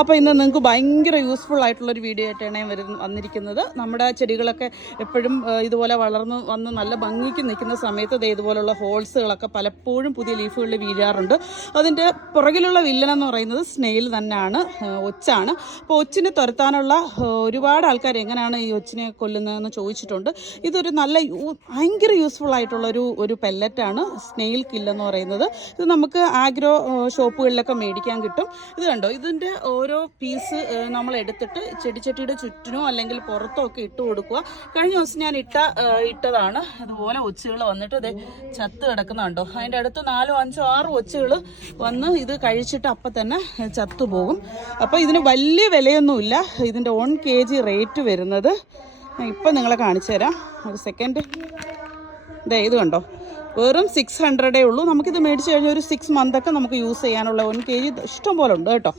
അപ്പോൾ ഇന്ന് നിങ്ങൾക്ക് ഭയങ്കര യൂസ്ഫുൾ ആയിട്ടുള്ളൊരു വീഡിയോ ആയിട്ടാണ് വന്നിരിക്കുന്നത്. നമ്മുടെ ചെടികളൊക്കെ എപ്പോഴും ഇതുപോലെ വളർന്ന് വന്ന് നല്ല ഭംഗിക്ക് നിൽക്കുന്ന സമയത്ത് ഇതുപോലുള്ള ഹോൾസുകളൊക്കെ പലപ്പോഴും പുതിയ ലീഫുകളിൽ വീഴാറുണ്ട്. അതിൻ്റെ പുറകിലുള്ള വില്ലനെന്ന് പറയുന്നത് സ്നെയിൽ തന്നെയാണ്, ഒച്ചാണ്. അപ്പോൾ ഒച്ചിനെ തുരത്താനുള്ള ഒരുപാട് ആൾക്കാർ എങ്ങനെയാണ് ഈ ഒച്ചിനെ കൊല്ലുന്നതെന്ന് ചോദിച്ചിട്ടുണ്ട്. ഇതൊരു നല്ല ഭയങ്കര യൂസ്ഫുൾ ആയിട്ടുള്ളൊരു പെല്ലറ്റാണ് സ്നെയിൽ കില്ലെന്ന് പറയുന്നത്. ഇത് നമുക്ക് ആഗ്രോ ഷോപ്പുകളിലൊക്കെ മേടിക്കാൻ കിട്ടും. ഇത് കണ്ടോ, ഇതിൻ്റെ ഓരോ പീസ് നമ്മൾ എടുത്തിട്ട് ചെടിച്ചട്ടിയുടെ ചുറ്റിനോ അല്ലെങ്കിൽ പുറത്തോ ഒക്കെ ഇട്ട് കൊടുക്കുക. കഴിഞ്ഞ ദിവസം ഞാൻ ഇട്ടതാണ്. അതുപോലെ ഒച്ചുകൾ വന്നിട്ട് ഇത് ചത്ത് കിടക്കുന്നുണ്ടോ, അതിൻ്റെ അടുത്ത് 4, 5, 6 ഒച്ചുകൾ വന്ന് ഇത് കഴിച്ചിട്ട് അപ്പം തന്നെ ചത്തുപോകും. അപ്പോൾ ഇതിന് വലിയ വിലയൊന്നുമില്ല. ഇതിൻ്റെ 1 kg റേറ്റ് വരുന്നത് ഇപ്പം നിങ്ങളെ കാണിച്ചു തരാം. ഒരു സെക്കൻഡ്. ഇത് കണ്ടോ, വെറും 600 ഉള്ളൂ. നമുക്കിത് മേടിച്ച് കഴിഞ്ഞാൽ ഒരു 6 month ഒക്കെ നമുക്ക് യൂസ് ചെയ്യാനുള്ള 1 kg ഇഷ്ടം പോലെ ഉണ്ട് കേട്ടോ.